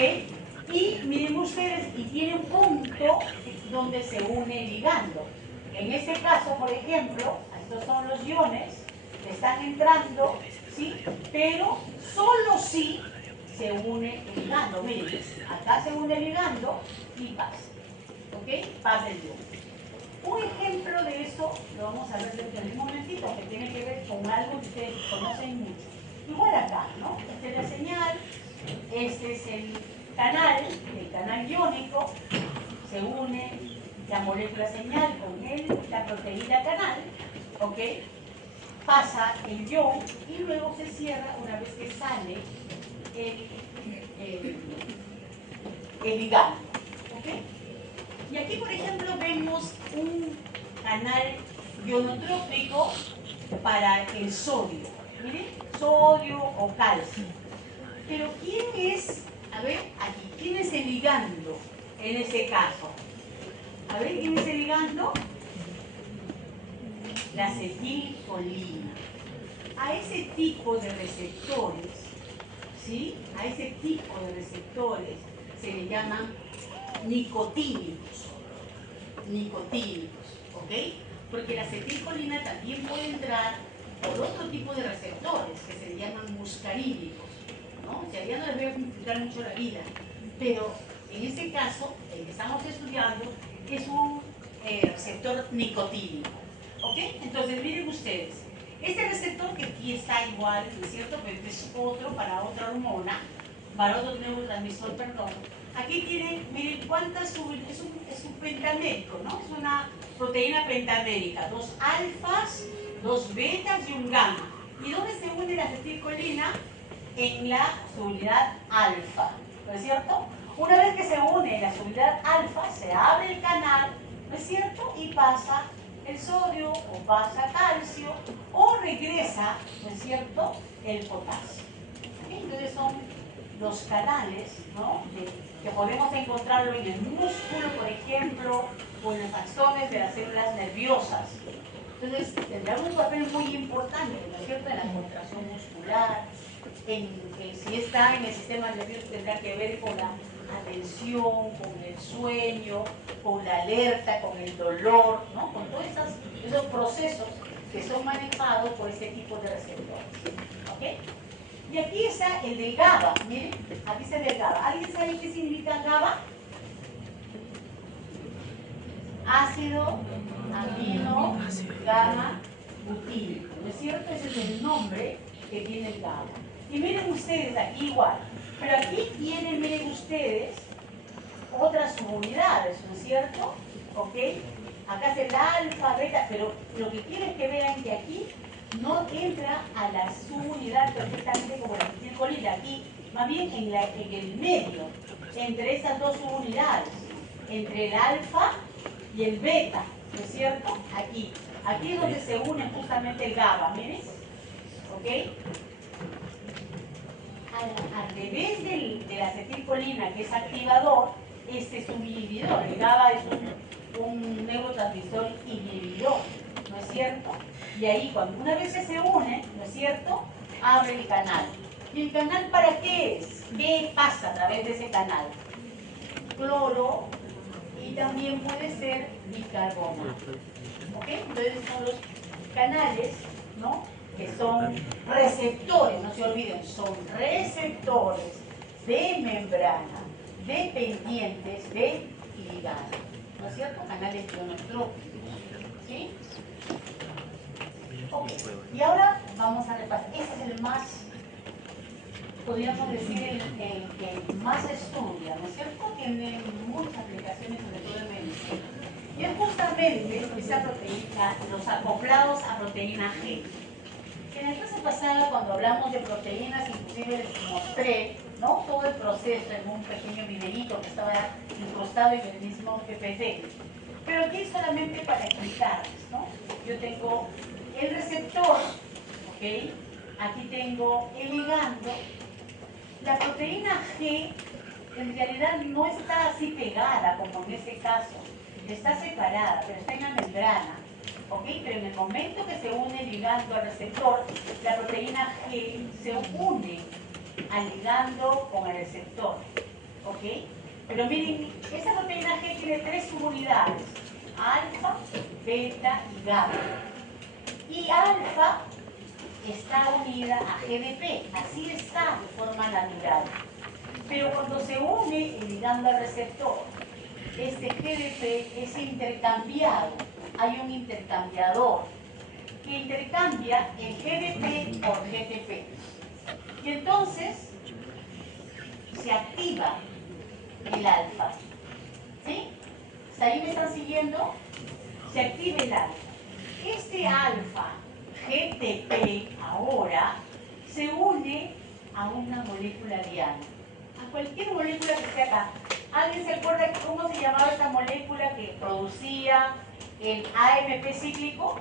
Y miren ustedes, y tiene un punto donde se une el ligando. En este caso, por ejemplo, estos son los iones que están entrando, ¿sí? Pero solo si se une el ligando. Miren, acá se une el ligando y pasa. ¿Ok? Pasa el ion. Un ejemplo de eso lo vamos a ver dentro de un momentito, que tiene que ver con algo que ustedes conocen mucho. Igual acá, ¿no? Esta es la señal, este es el canal iónico, se une la molécula señal con la proteína canal, ¿ok? Pasa el ion y luego se cierra una vez que sale el ligando, ¿ok? Y aquí, por ejemplo, vemos un canal ionotrópico para el sodio. Miren, sodio o calcio. Pero ¿quién es, a ver, aquí, quién es el ligando en este caso? A ver, ¿quién es el ligando? La acetilcolina. A ese tipo de receptores, ¿sí? A ese tipo de receptores se le llaman nicotínicos. Nicotínicos, ¿ok? Porque la acetilcolina también puede entrar por otro tipo de receptores que se le llaman muscarínicos, ¿no? O sea, ya no les voy a complicar mucho la vida, pero en este caso, el que estamos estudiando es un receptor nicotínico, ¿ok? Entonces, miren ustedes, Este receptor que aquí está igual, ¿no es cierto? Pero es otro para otra hormona, para otro neurotransmisor, perdón. Aquí tiene, miren cuántas, es un pentamérico, ¿no? Es una proteína pentamérica, 2 alfas, 2 betas y un gamma. ¿Y dónde se une la acetilcolina? En la subunidad alfa, ¿no es cierto? Una vez que se une en la subunidad alfa, se abre el canal, ¿no es cierto? Y pasa el sodio, o pasa calcio, o regresa, ¿no es cierto?, el potasio. ¿Okay? Entonces son los canales, ¿no?, que podemos encontrarlo en el músculo, por ejemplo, o en los axones de las células nerviosas. Entonces tendrán un papel muy importante, ¿no es cierto?, en la contracción muscular, si está en el sistema nervioso tendrá que ver con la atención, con el sueño, con la alerta, con el dolor, ¿no? Con todos esos procesos que son manejados por este tipo de receptores. ¿Okay? Y aquí está el del GABA, miren, aquí está el del GABA. ¿Alguien sabe qué significa GABA? Ácido amino gamma butírico, ¿no es cierto? Ese es el nombre que tiene el GABA. Y miren ustedes, aquí igual, pero aquí tienen, miren ustedes, otras subunidades, ¿no es cierto? ¿Ok? Acá es el alfa, beta, pero lo que quiero es que vean que aquí no entra a la subunidad perfectamente como la acetilcolina, aquí más bien en el medio, entre esas dos subunidades, entre el alfa y el beta, ¿no es cierto? Aquí es donde se une justamente el GABA, miren, ¿ok? Al revés de la acetilcolina, que es activador, este es un inhibidor. El GABA es un neurotransmisor inhibidor, ¿no es cierto? Y ahí, cuando una vez que se une, ¿no es cierto?, abre el canal. ¿Y el canal para qué es? ¿Qué pasa a través de ese canal? Cloro y también puede ser bicarbonato. ¿Ok? Entonces son los canales, ¿no?, que son receptores, no se olviden, son receptores de membrana, dependientes de ligado, ¿no es cierto? Canales ionotrópicos, ¿sí? Ok, y ahora vamos a repasar. Este es el más, podríamos decir, el que más estudia, ¿no es cierto? Tiene muchas aplicaciones, sobre todo en medicina. Y es justamente esa proteína, los acoplados a proteína G. En la clase pasada, cuando hablamos de proteínas, inclusive les mostré, ¿no?, todo el proceso en un pequeño videíto que estaba incrustado en el mismo PPT. Pero aquí solamente para explicarles, ¿no? Yo tengo el receptor, ¿ok? Aquí tengo el ligando. La proteína G en realidad no está así pegada como en este caso. Está separada, pero está en la membrana. ¿Ok? Pero en el momento que se une el ligando al receptor, la proteína G se une al ligando con el receptor. ¿Ok? Pero miren, esa proteína G tiene 3 subunidades: alfa, beta y gamma. Y alfa está unida a GDP, así está de forma natural. Pero cuando se une el ligando al receptor, este GDP es intercambiado. Hay un intercambiador que intercambia el GDP por GTP. Y entonces se activa el alfa. ¿Sí? ¿Hasta ahí me están siguiendo? Se activa el alfa. Este alfa GTP ahora se une a una molécula diana. A cualquier molécula que esté acá. ¿Alguien se acuerda cómo se llamaba esta molécula que producía el AMP cíclico?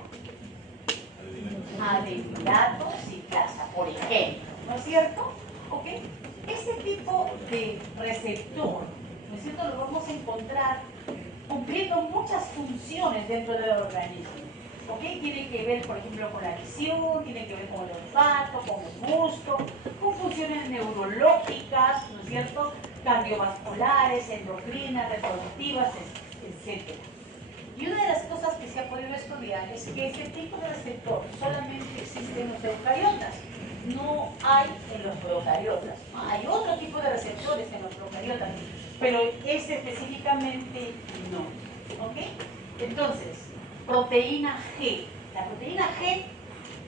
Adenilato ciclasa, por ejemplo, ¿no es cierto? ¿Ok? Este tipo de receptor, ¿no es cierto?, lo vamos a encontrar cumpliendo muchas funciones dentro del organismo. ¿Ok? Tiene que ver, por ejemplo, con la visión, tiene que ver con el olfato, con el gusto, con funciones neurológicas, ¿no es cierto?, cardiovasculares, endocrinas, reproductivas, etc. Y una de las cosas que se ha podido estudiar es que este tipo de receptor solamente existe en los eucariotas, no hay en los procariotas. Hay otro tipo de receptores en los procariotas, pero este específicamente no. ¿Ok? Entonces, proteína G. La proteína G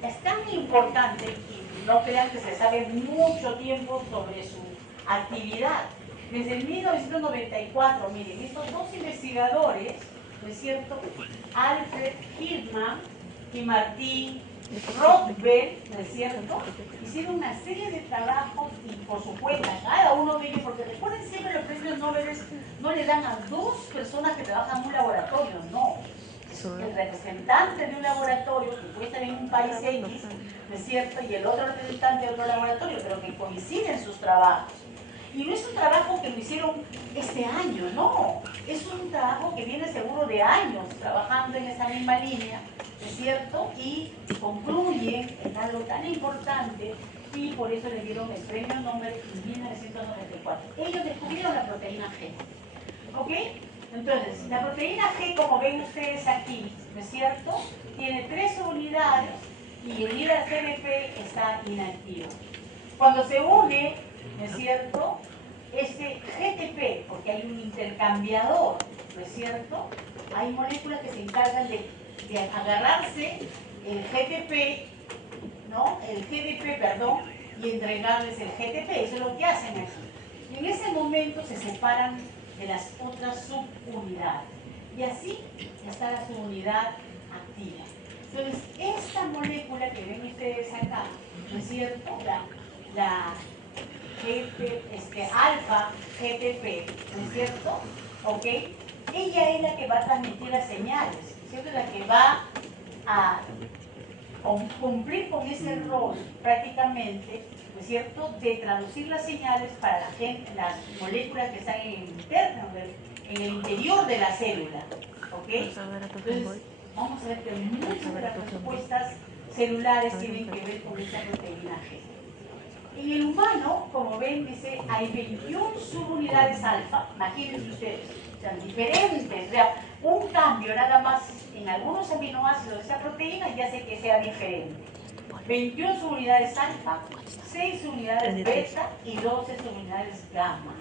es tan importante y no crean que se sabe mucho tiempo sobre su actividad. Desde el 1994, miren, estos dos investigadores, ¿no es cierto? Alfred Hillman y Martín Rothbell, ¿no es cierto? Hicieron una serie de trabajos y por su cuenta, cada uno de ellos, porque recuerden siempre los premios Nobel no le dan a dos personas que trabajan en un laboratorio, no. El representante de un laboratorio que puede estar en un país X, ¿no es cierto? Y el otro representante de otro laboratorio, pero que coinciden sus trabajos. Y no es un trabajo que lo hicieron este año, no. Es un trabajo que viene seguro de años trabajando en esa misma línea, ¿no es cierto? Y concluyen en algo tan importante y por eso le dieron el premio Nobel en 1994. Ellos descubrieron la proteína G. ¿Ok? Entonces, la proteína G, como ven ustedes aquí, ¿no es cierto? Tiene 3 unidades y el líder GDP está inactivo. Cuando se une, ¿no es cierto? Este GTP, porque hay un intercambiador, ¿no es cierto? Hay moléculas que se encargan de agarrarse el GTP, ¿no? El GDP, perdón, y entregarles el GTP. Eso es lo que hacen aquí. Y en ese momento se separan de las otras subunidades. Y así está la subunidad activa. Entonces, esta molécula que ven ustedes acá, ¿no es cierto? La alfa GTP, ¿no es cierto? ¿Ok? Ella es la que va a transmitir las señales, ¿cierto? La que va a cumplir con ese rol prácticamente, ¿no es cierto?, de traducir las señales para las moléculas que están en el interior de la célula. ¿Ok? Entonces, vamos a ver que muchas de las respuestas celulares tienen que ver con esa proteína G. En el humano, como ven, dice, hay 21 subunidades alfa, imagínense ustedes, o sea, diferentes, o sea, un cambio nada más en algunos aminoácidos de esa proteína ya hace que sea diferente. 21 subunidades alfa, 6 subunidades beta y 12 subunidades gamma.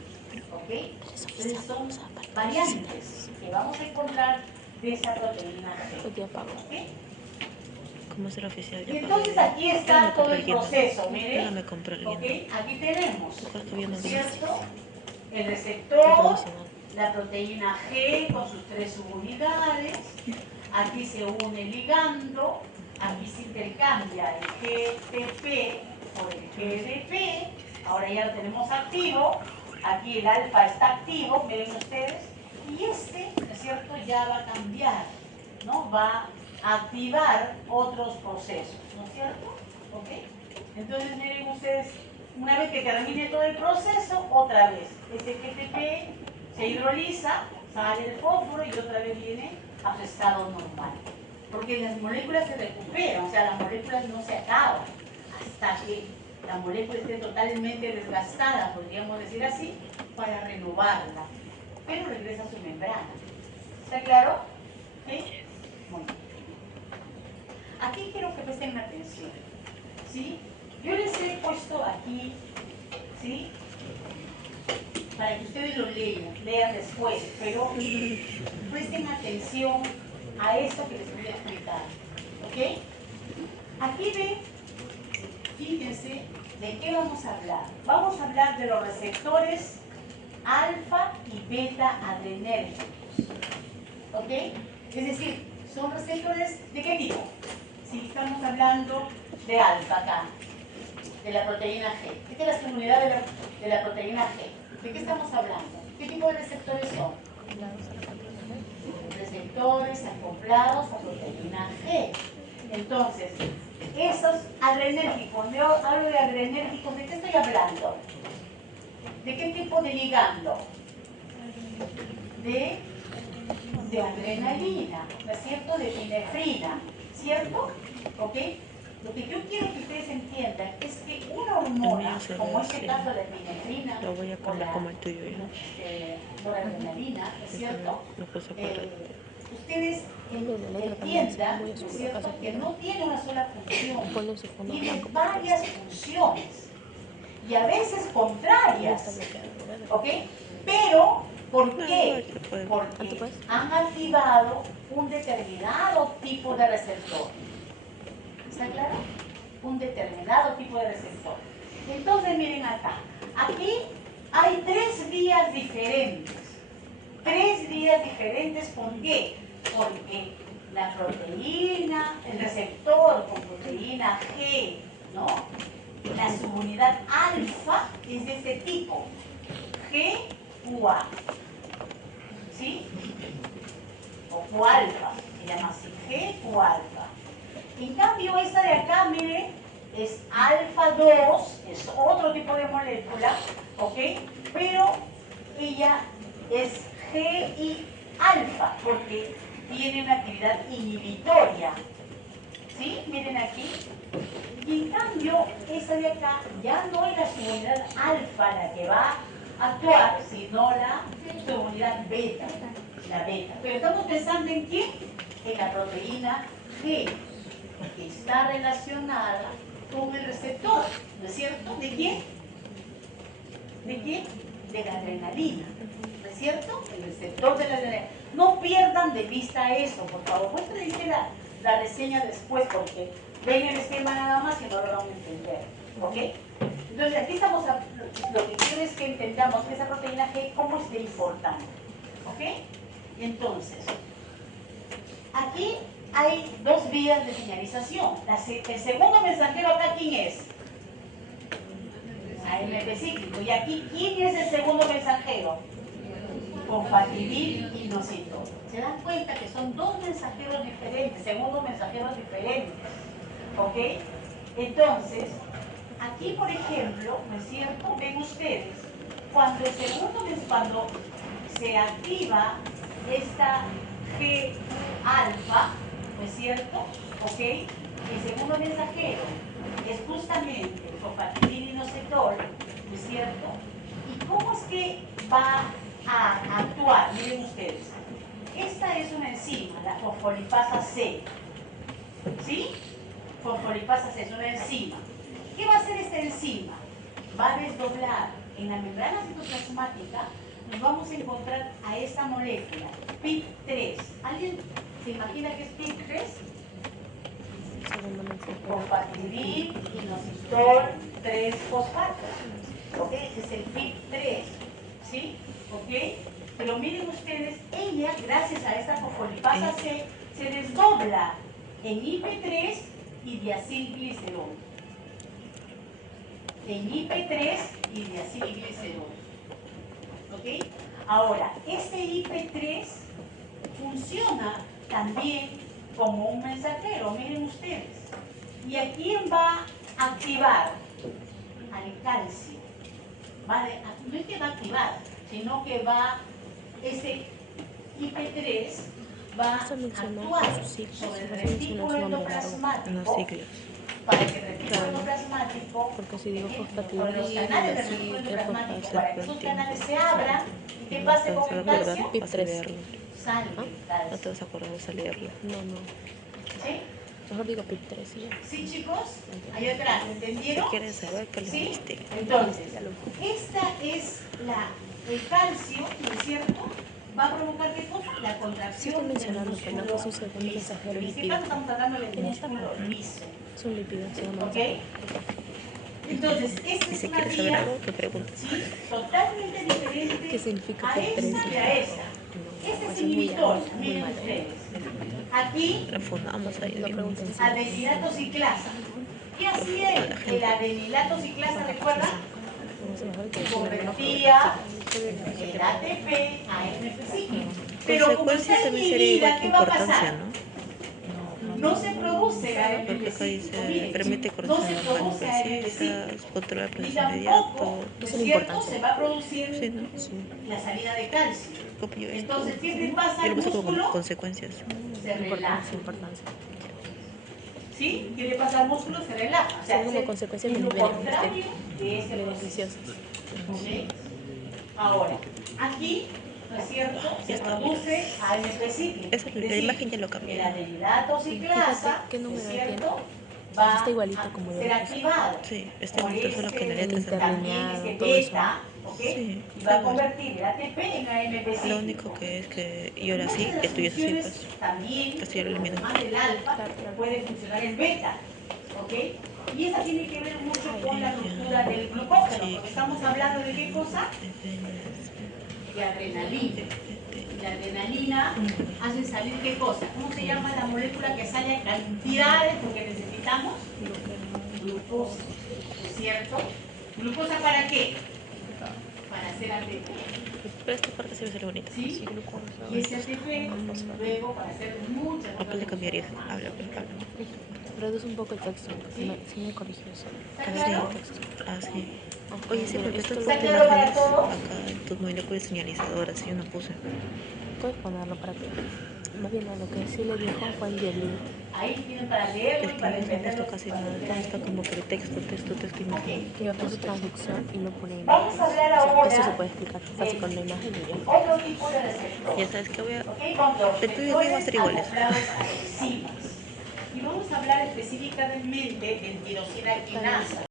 ¿Ok? Entonces son variantes que vamos a encontrar de esa proteína G. ¿Ok? ¿Cómo será oficial? Y entonces aquí está todo el proceso, miren. ¿Ok? Aquí tenemos, ¿cierto? El receptor, la proteína G con sus 3 subunidades. Aquí se une el ligando. Aquí se intercambia el GTP por el GDP. Ahora ya lo tenemos activo. Aquí el alfa está activo, miren ustedes. Y ¿no es cierto?, ya va a cambiar, ¿no? Va a activar otros procesos, ¿no es cierto? ¿Ok? Entonces miren ustedes, una vez que termine todo el proceso, otra vez, ese GTP se hidroliza, sale el fósforo y otra vez viene a su estado normal. Porque las moléculas se recuperan, o sea, las moléculas no se acaban hasta que la molécula esté totalmente desgastada, podríamos decir así, para renovarla. Pero regresa a su membrana. ¿Está claro? ¿Sí? Muy bien. Aquí quiero que presten atención. ¿Sí? Yo les he puesto aquí, ¿sí?, para que ustedes lo lean después, pero presten atención a esto que les voy a explicar. ¿Ok? Aquí ven, fíjense, ¿de qué vamos a hablar? Vamos a hablar de los receptores alfa y beta adrenérgicos. ¿Ok? Es decir, son receptores ¿de qué tipo? Si estamos hablando de alfa acá, de la proteína G. Esta es la subunidad de la proteína G. ¿De qué estamos hablando? ¿Qué tipo de receptores son? Receptores acoplados a proteína G. Entonces, esos adrenérgicos, cuando yo hablo de adrenérgicos, ¿de qué estoy hablando? ¿De qué tipo de ligando? De adrenalina, ¿no es cierto? De epinefrina, ¿cierto? ¿Ok? Lo que yo quiero que ustedes entiendan es que una hormona, como este caso de la epinefrina, lo voy a cambiar como el tuyo, noradrenalina, ¿no es cierto? Lo puse correcto. Ustedes entiendan, ¿no es cierto?, que no tiene una sola función, tiene varias funciones y a veces contrarias, ¿ok? Pero, ¿por qué? Porque han activado un determinado tipo de receptor. ¿Está claro? Un determinado tipo de receptor. Entonces miren acá, aquí hay tres vías diferentes. Tres vías diferentes, ¿por qué? Porque la proteína, el receptor con proteína G, ¿no? La subunidad alfa es de este tipo, G-QA, ¿sí? O Q-alfa, se llama así, G-Q-alfa. En cambio, esta de acá, miren, es alfa 2, es otro tipo de molécula, ¿ok? Pero ella es GI alfa, porque tiene una actividad inhibitoria. ¿Sí? Miren aquí. Y en cambio, esta de acá ya no es la subunidad alfa la que va a actuar, sino la subunidad beta, la beta. Pero estamos pensando en quién? En la proteína G, que está relacionada con el receptor, ¿no es cierto? ¿De quién? ¿De quién? De la adrenalina, ¿no es cierto? El receptor de la adrenalina. No pierdan de vista eso, por favor. Muéstrenle la reseña después porque ven el esquema nada más y no lo van a entender, ¿ok? Entonces aquí estamos, lo que quiero es que entendamos que esa proteína G, cómo es de importante, ¿ok? Entonces, aquí hay dos vías de señalización. El segundo mensajero acá, ¿quién es? AMP cíclico. ¿Y aquí quién es el segundo mensajero? Fosfatidil y inositol. ¿Se dan cuenta que son dos mensajeros diferentes, segundos mensajeros diferentes? ¿Ok? Entonces, aquí por ejemplo, ¿no es cierto? Ven ustedes, cuando se activa esta G alfa, ¿no es cierto? ¿Ok? El segundo mensajero es justamente el fosfatidil y inositol, ¿no es cierto? ¿Y cómo es que va a actuar? Miren ustedes. Esta es una enzima, la fosfolipasa C. ¿Sí? Fosfolipasa C es una enzima. ¿Qué va a hacer esta enzima? Va a desdoblar en la membrana citoplasmática. Nos vamos a encontrar a esta molécula, PIP3. ¿Alguien se imagina qué es PIP3? Fosfatidil, inositol, 3-fosfato. ¿Ok? Ese es el PIP3. ¿Sí? ¿Ok? Pero miren ustedes, ella, gracias a esta fosfolipasa C, se desdobla en IP3 y diacilglicerol. En IP3 y diacilglicerol. ¿Ok? Ahora, este IP3 funciona también como un mensajero, miren ustedes. ¿Y a quién va a activar? Al calcio. No es que va a activar, sino que ese IP3 va a actuar sobre el retículo endoplasmático para que el retículo endoplasmático, Porque si digo sobre los fosfatidil canales y del así, retículo es por endoplasmático, hacer para que esos canales se abran, ¿y qué pase con el calcio? Vas a leerlo. Sale ¿Ah? el No te calcio. vas a acordar, vas a leerlo. No. ¿Sí? Mejor digo PIP 3 y ya. ¿Sí, chicos? Ahí atrás, Si ¿entendieron? quieres saber que lo ¿Sí? investigue. Entonces, esta es el calcio, ¿no es cierto? Va a provocar ¿qué cosa? La Sí contracción estoy del mencionando que no músculo es un segundo liso. mensajero En este lípido. caso estamos hablando del Que ya está músculo acá. liso. Es un lípido, segundo ¿Ok? mensajero. Entonces, esta Y es si una quieres saber vía, algo, te preguntas. ¿sí? Totalmente diferente ¿Qué significa a PIP 3? esta y a esta. Esta es Eso es muy inhibitoria, muy miren malo. ustedes. Aquí, La fundamos ahí en mi adenilato ciclasa. ¿Qué hacía el adenilato ciclasa, recuerdan? Convertía el ATP a AMP cíclico. Pero como está Consecuencia también sería igual inhibida, que ¿qué va a importancia, pasar? ¿no? No se produce AMP Porque acá cíclico, dice, miren, permite no se correcciones locales produce AMP precisas, cíclico. controlar Ni proceso tampoco, inmediato. ¿no es cierto? Se va a Sí, producir ¿no? la salida de calcio. Copio esto. Entonces, ¿qué le pasa Yo al lo puse como músculo? consecuencias. Se relaja. Importancia. ¿Sí? ¿Qué le pasa al músculo? Se relaja. O sea, Son como consecuencias es lo beneficiosas. contrario de este proceso. ¿Ok? Ahora, aquí, ¿no es cierto? Se produce AMP cíclico. Esa, Es la decir, imagen ya lo cambié. el adenilato ciclasa, ¿qué ¿no es número cierto? tiene? Va Está igualito a como yo ser lo puse. activado Sí, por pero solo que en la letra se también este todo eso. beta, ¿ok? Sí, Y está va a igual. convertir el ATP en AMP Lo cíclico. único que es que yo era Muchas así de y las el tuyo es así, funciones pues. también, Esto yo lo elimino. además del alfa, puede funcionar el beta. ¿Ok? Y esa tiene que ver mucho con la ruptura del glucógeno, porque estamos hablando de qué cosa? De adrenalina. Y la adrenalina hace salir qué cosa. ¿Cómo se llama la molécula que sale a cantidades porque necesitamos? Glucosa, ¿no es cierto? ¿Glucosa para qué? Para hacer ATP. Pero esta parte se ve bonita. ¿Sí? Y ese ATP, luego para hacer muchas ¿A qué le cambiarías? Habla, pues, habla. Reduce un poco el texto, ¿Sí? sí me corrigió eso. ¿Está Sí, claro? texto. Ah, sí. Ok, Oye, sí, mira, porque esto tú has lo puesto claro para imágenes todos? acá en tus moléculas señalizadoras y yo no puse. puedes ponerlo para que, más bien lo que sí le dijo fue el violín. Ahí tienen para leerlo Es y que para ellos no han puesto entenderlo. casi nada. Todo está como que texto, imagen. Ok. Yo puse traducción y no pone Vamos a imágenes. hablar O sea, esto se ahora puede explicar fácil de con la imagen y ya. otro tipo de receptores. Ya sabes que voy a... ¿Ok? Con los El tuyo y el mío va a receptores ser iguales. acoplados a enzimas. Y vamos a hablar específicamente del tirosina quinasa.